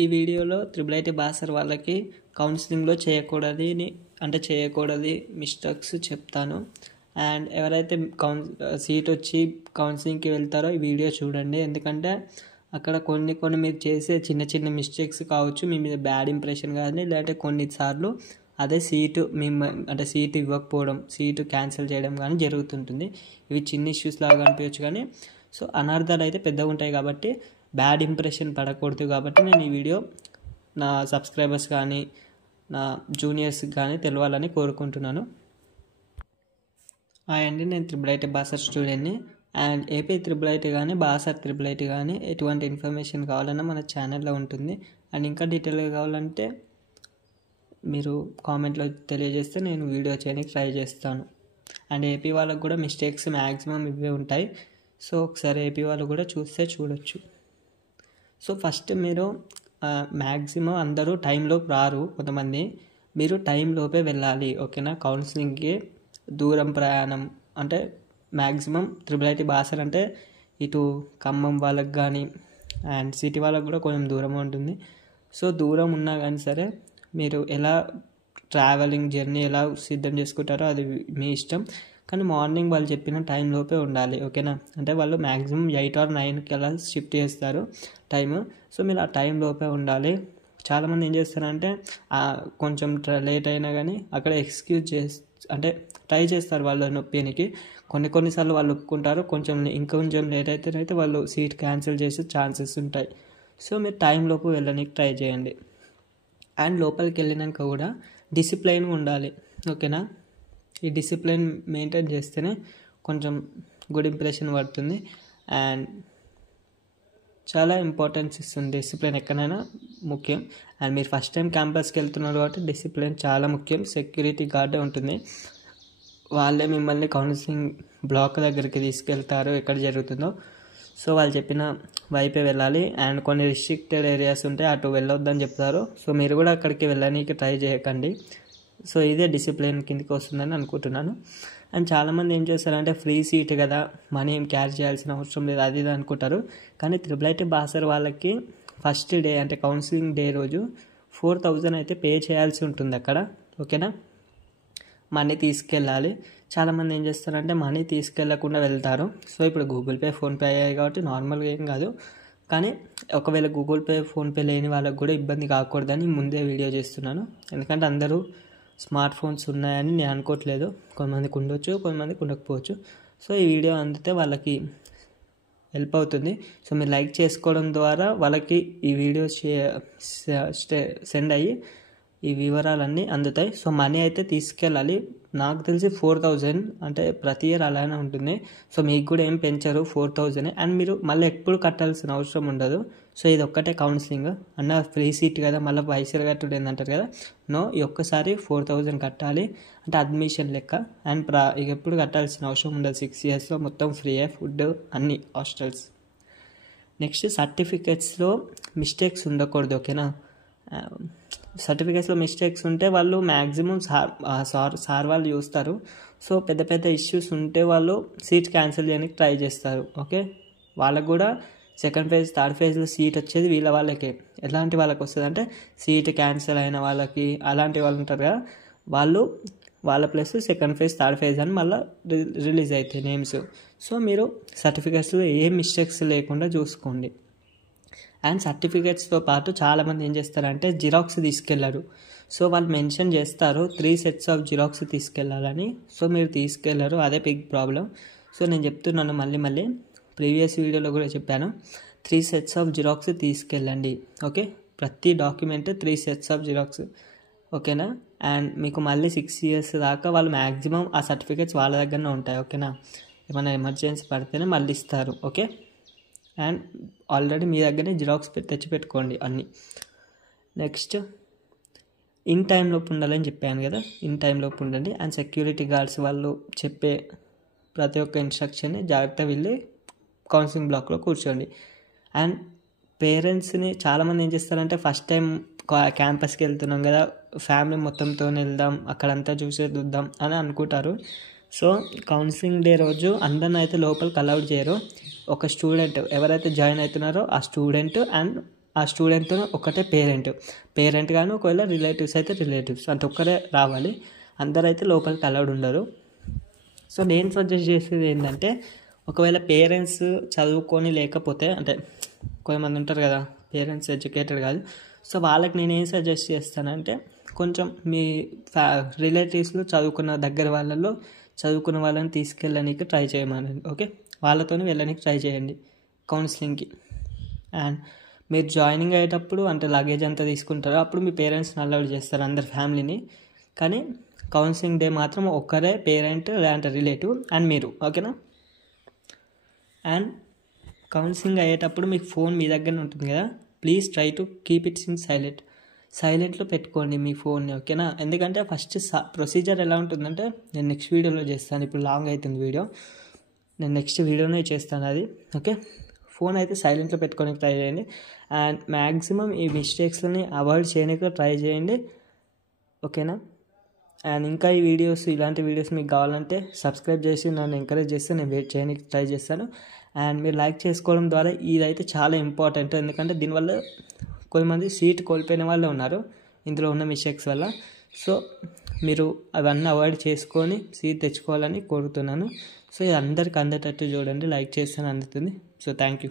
ఈ వీడియోలో triple IT Basar వాళ్ళకి కౌన్సిలింగ్లో చేయకూడదు మిస్టేక్స్ చెప్తాను. అండ్ ఎవరైతే సీట్ వచ్చి కౌన్సిలింగ్కి వెళ్తారో ఈ వీడియో చూడండి. ఎందుకంటే అక్కడ కొన్ని మీరు చేసే చిన్న చిన్న మిస్టేక్స్ కావచ్చు, మీ మీద బ్యాడ్ ఇంప్రెషన్ కానీ, లేదంటే కొన్నిసార్లు అదే సీటు సీటు ఇవ్వకపోవడం, సీటు క్యాన్సిల్ చేయడం కానీ జరుగుతుంటుంది. ఇవి చిన్న ఇష్యూస్ లాగా అనిపించవచ్చు కానీ సో అనర్థాలు అయితే పెద్దగా ఉంటాయి. కాబట్టి బ్యాడ్ ఇంప్రెషన్ పడకూడదు. కాబట్టి నేను ఈ వీడియో నా సబ్స్క్రైబర్స్ కానీ నా జూనియర్స్కి కానీ తెలవాలని కోరుకుంటున్నాను. అండి, నేను త్రిబుల్ ఐటీ బాసర్ స్టూడెంట్ని. అండ్ ఏపీ త్రిబుల్ ఐటీ కానీ బాసర్ త్రిబుల్ ఐటీ కానీ ఎటువంటి ఇన్ఫర్మేషన్ కావాలన్నా మన ఛానల్లో ఉంటుంది. అండ్ ఇంకా డీటెయిల్గా కావాలంటే మీరు కామెంట్లో తెలియజేస్తే నేను వీడియో చేయడానికి ట్రై చేస్తాను. అండ్ ఏపీ వాళ్ళకు కూడా మిస్టేక్స్ మ్యాక్సిమం ఇవే ఉంటాయి. సో ఒకసారి ఏపీ వాళ్ళు కూడా చూడొచ్చు. సో ఫస్ట్ మీరు మ్యాక్సిమం అందరూ టైంలోపు రారు. కొంతమంది మీరు టైంలోపే వెళ్ళాలి, ఓకేనా. కౌన్సిలింగ్కి దూరం ప్రయాణం అంటే మ్యాక్సిమం త్రిబుల్ ఐటీ బాసర్ అంటే ఇటు ఖమ్మం వాళ్ళకి కానీ అండ్ సిటీ వాళ్ళకి కూడా కొంచెం దూరం ఉంటుంది. సో దూరం ఉన్నా కానీ సరే మీరు ఎలా ట్రావెలింగ్ జర్నీ ఎలా సిద్ధం చేసుకుంటారో అది మీ ఇష్టం. కానీ మార్నింగ్ వాళ్ళు చెప్పిన టైంలోపే ఉండాలి, ఓకేనా. అంటే వాళ్ళు మ్యాక్సిమం 8 or 9కి అలా షిఫ్ట్ చేస్తారు టైము. సో మీరు ఆ టైంలోపే ఉండాలి. చాలామంది ఏం చేస్తారంటే కొంచెం లేట్ అయినా కానీ అక్కడ ఎక్స్క్యూజ్ ట్రై చేస్తారు వాళ్ళు నొప్పినికి. కొన్నిసార్లు వాళ్ళు ఒప్పుకుంటారు. ఇంకొంచెం లేట్ అయితే వాళ్ళు సీట్ క్యాన్సిల్ చేసే ఛాన్సెస్ ఉంటాయి. సో మీరు టైంలోపు వెళ్ళడానికి ట్రై చేయండి. అండ్ లోపలికి వెళ్ళినాక కూడా డిసిప్లైన్గా ఉండాలి, ఓకేనా. ఈ డిసిప్లైన్ మెయింటైన్ చేస్తేనే కొంచెం గుడ్ ఇంప్రెషన్ పడుతుంది. అండ్ చాలా ఇంపార్టెన్స్ ఇస్తుంది డిసిప్లిన్, ఎక్కడైనా ముఖ్యం. అండ్ మీరు ఫస్ట్ టైం క్యాంపస్కి వెళ్తున్నారు కాబట్టి డిసిప్లిన్ చాలా ముఖ్యం. సెక్యూరిటీ గార్డే ఉంటుంది, వాళ్ళే మిమ్మల్ని కౌన్సిలింగ్ బ్లాక్ దగ్గరికి తీసుకెళ్తారు ఎక్కడ జరుగుతుందో. సో వాళ్ళు చెప్పిన వైపే వెళ్ళాలి. అండ్ కొన్ని రిస్ట్రిక్టెడ్ ఏరియాస్ ఉంటాయి, అటు వెళ్ళొద్దని చెప్తారు. సో మీరు కూడా అక్కడికి వెళ్ళడానికి ట్రై చేయకండి. సో ఇదే డిసిప్లిన్ కిందకి వస్తుందని అనుకుంటున్నాను. అండ్ చాలామంది ఏం చేస్తారంటే ఫ్రీ సీట్ కదా, మనీ ఏం క్యారీ చేయాల్సిన అవసరం లేదు అది ఇది అనుకుంటారు. కానీ త్రిబుల్ ఐటీ బాసర్ వాళ్ళకి ఫస్ట్ డే అంటే కౌన్సిలింగ్ డే రోజు 4,000 అయితే పే చేయాల్సి ఉంటుంది అక్కడ, ఓకేనా. మనీ తీసుకెళ్ళాలి. చాలామంది ఏం చేస్తారంటే మనీ తీసుకెళ్లకుండా వెళ్తారు. సో ఇప్పుడు గూగుల్ పే ఫోన్పే అయ్యాయి కాబట్టి నార్మల్గా ఏం కాదు. కానీ ఒకవేళ గూగుల్ పే ఫోన్పే లేని వాళ్ళకు కూడా ఇబ్బంది కాకూడదని ముందే వీడియో చేస్తున్నాను. ఎందుకంటే అందరూ స్మార్ట్ ఫోన్స్ ఉన్నాయని నేను అనుకోవట్లేదు. కొంతమందికి ఉండొచ్చు, కొంతమందికి ఉండకపోవచ్చు. సో ఈ వీడియో అందితే వాళ్ళకి హెల్ప్ అవుతుంది. సో మీరు లైక్ చేసుకోవడం ద్వారా వాళ్ళకి ఈ వీడియో సెండ్ అయ్యి ఈ వివరాలన్నీ అందుతాయి. సో మనీ అయితే తీసుకెళ్ళాలి. నాకు తెలిసి 4,000 అంటే ప్రతి ఇయర్ అలానే ఉంటుంది. సో మీకు కూడా ఏం పెంచరు, 4,000. అండ్ మీరు మళ్ళీ ఎప్పుడు కట్టాల్సిన అవసరం ఉండదు. సో ఇది ఒక్కటే కౌన్సిలింగ్ అన్న ఫ్రీ సీట్ కదా, మళ్ళీ పైసలు కట్టుడు ఏందంటారు కదా. నో, ఈ ఒక్కసారి 4,000 కట్టాలి. అంటే అడ్మిషన్ లెక్క. అండ్ ఇక ఎప్పుడు కట్టాల్సిన అవసరం ఉండదు. 6 yearsలో మొత్తం ఫ్రీయే, ఫుడ్ అన్ని హాస్టల్స్. నెక్స్ట్ సర్టిఫికెట్స్లో మిస్టేక్స్ ఉండకూడదు, ఓకేనా. సర్టిఫికేట్స్లో మిస్టేక్స్ ఉంటే వాళ్ళు మ్యాక్సిమం సార్ వాళ్ళు చూస్తారు. సో పెద్ద ఇష్యూస్ ఉంటే వాళ్ళు సీట్ క్యాన్సిల్ చేయడానికి ట్రై చేస్తారు, ఓకే. వాళ్ళకు కూడా సెకండ్ ఫేజ్ థర్డ్ ఫేజ్లో సీట్ వచ్చేది వాళ్ళకే. ఎలాంటి వాళ్ళకి వస్తుంది అంటే సీట్ క్యాన్సిల్ అయిన వాళ్ళకి, అలాంటి వాళ్ళు ఉంటారు కదా, వాళ్ళ plus second phase third phase అని మళ్ళీ రిలీజ్ అవుతాయి నేమ్స్. సో మీరు సర్టిఫికేట్స్లో ఏ మిస్టేక్స్ లేకుండా చూసుకోండి. అండ్ సర్టిఫికేట్స్తో పాటు చాలామంది ఏం చేస్తారంటే జిరాక్స్ తీసుకెళ్లరు. సో వాళ్ళు మెన్షన్ చేస్తారు 3 sets ఆఫ్ జిరాక్స్ తీసుకెళ్ళాలని. సో మీరు తీసుకెళ్లరు, అదే బిగ్ ప్రాబ్లం. సో నేను చెప్తున్నాను మళ్ళీ ప్రీవియస్ వీడియోలో కూడా చెప్పాను, 3 sets ఆఫ్ జిరాక్స్ తీసుకెళ్ళండి, ఓకే. ప్రతి డాక్యుమెంట్ 3 sets ఆఫ్ జిరాక్స్, ఓకేనా. అండ్ మీకు మళ్ళీ 6 years దాకా వాళ్ళు మ్యాక్సిమం ఆ సర్టిఫికేట్స్ వాళ్ళ దగ్గరనే ఉంటాయి, ఓకేనా. ఏమైనా ఎమర్జెన్సీ పడితేనే మళ్ళీ ఇస్తారు, ఓకే. అండ్ ఆల్రెడీ మీ దగ్గరనే జిరాక్స్ తెచ్చిపెట్టుకోండి అన్నీ. నెక్స్ట్ ఇన్ టైంలోపు ఉండాలని చెప్పాను కదా, ఇన్ టైంలోపు ఉండండి. అండ్ సెక్యూరిటీ గార్డ్స్ వాళ్ళు చెప్పే ప్రతి ఒక్క ఇన్స్ట్రక్షన్ని జాగ్రత్తగా వెళ్ళి కౌన్సిలింగ్ బ్లాక్లో కూర్చోండి. అండ్ పేరెంట్స్ని చాలామంది ఏం చేస్తారంటే ఫస్ట్ టైం క్యాంపస్కి వెళ్తున్నాం కదా, ఫ్యామిలీ మొత్తంతో వెళ్దాం, అక్కడంతా చూద్దాం అని అనుకుంటారు. సో కౌన్సిలింగ్ డే రోజు అందరిని అయితే లోపలికి అలౌడ్ చేయరు. ఒక స్టూడెంట్ ఎవరైతే జాయిన్ అవుతున్నారో ఆ స్టూడెంట్ అండ్ ఆ స్టూడెంట్తో ఒకటే పేరెంట్ కానీ ఒకవేళ రిలేటివ్స్ అయితే రిలేటివ్స్ అంత ఒక్కరే రావాలి. అందరైతే లోపలికి అలౌడ్ ఉండరు. సో నేను సజెస్ట్ చేసేది ఏంటంటే ఒకవేళ పేరెంట్స్ చదువుకొని లేకపోతే అంటే కొంతమంది ఉంటారు కదా పేరెంట్స్ ఎడ్యుకేటెడ్ కాదు. సో వాళ్ళకి నేను ఏం సజెస్ట్ చేస్తానంటే కొంచెం మీ రిలేటివ్స్లో చదువుకున్న వాళ్ళని తీసుకెళ్ళడానికి ట్రై చేయమనండి. ఓకే, వాళ్ళతోనే వెళ్ళడానికి ట్రై చేయండి కౌన్సిలింగ్కి. అండ్ మీరు జాయినింగ్ అయ్యేటప్పుడు అంటే లగేజ్ అంతా తీసుకుంటారో అప్పుడు మీ పేరెంట్స్ని అలౌడ్ చేస్తారు అందరి ఫ్యామిలీని. కానీ కౌన్సిలింగ్ డే మాత్రం ఒక్కరే పేరెంట్ లేదంటే రిలేటివ్ అండ్ మీరు. ఓకేనా? అండ్ కౌన్సిలింగ్ అయ్యేటప్పుడు మీకు ఫోన్ మీ దగ్గర ఉంటుంది కదా, please try to keep it's in సైలెంట్లో పెట్టుకోండి మీ ఫోన్ని. ఓకేనా? ఎందుకంటే ఫస్ట్ ప్రొసీజర్ ఎలా ఉంటుందంటే నేను నెక్స్ట్ వీడియోలో చేస్తాను. ఇప్పుడు లాంగ్ అవుతుంది వీడియో, నేను నెక్స్ట్ వీడియోనే చేస్తాను అది. ఓకే, ఫోన్ అయితే సైలెంట్లో పెట్టుకోడానికి ట్రై చేయండి. అండ్ మ్యాక్సిమం ఈ మిస్టేక్స్ని అవాయిడ్ చేయడానికి ట్రై చేయండి. ఓకేనా? అండ్ ఇంకా ఇలాంటి వీడియోస్ మీకు కావాలంటే సబ్స్క్రైబ్ చేసి నన్ను ఎంకరేజ్ చేస్తే నేను వెయిట్ చేయడానికి ట్రై చేస్తాను. అండ్ మీరు లైక్ చేసుకోవడం ద్వారా ఇదైతే చాలా ఇంపార్టెంట్. ఎందుకంటే దీనివల్ల కొంతమంది సీట్ కోల్పోయిన వాళ్ళు ఉన్నారు ఇందులో ఉన్న మిస్టేక్స్ వల్ల. సో మీరు అవన్నీ అవాయిడ్ చేసుకొని సీట్ తెచ్చుకోవాలని కోరుతున్నాను. సో ఇది అందరికి అందేటట్టు చూడండి, లైక్ చేస్తేనే అందుతుంది. So thank you.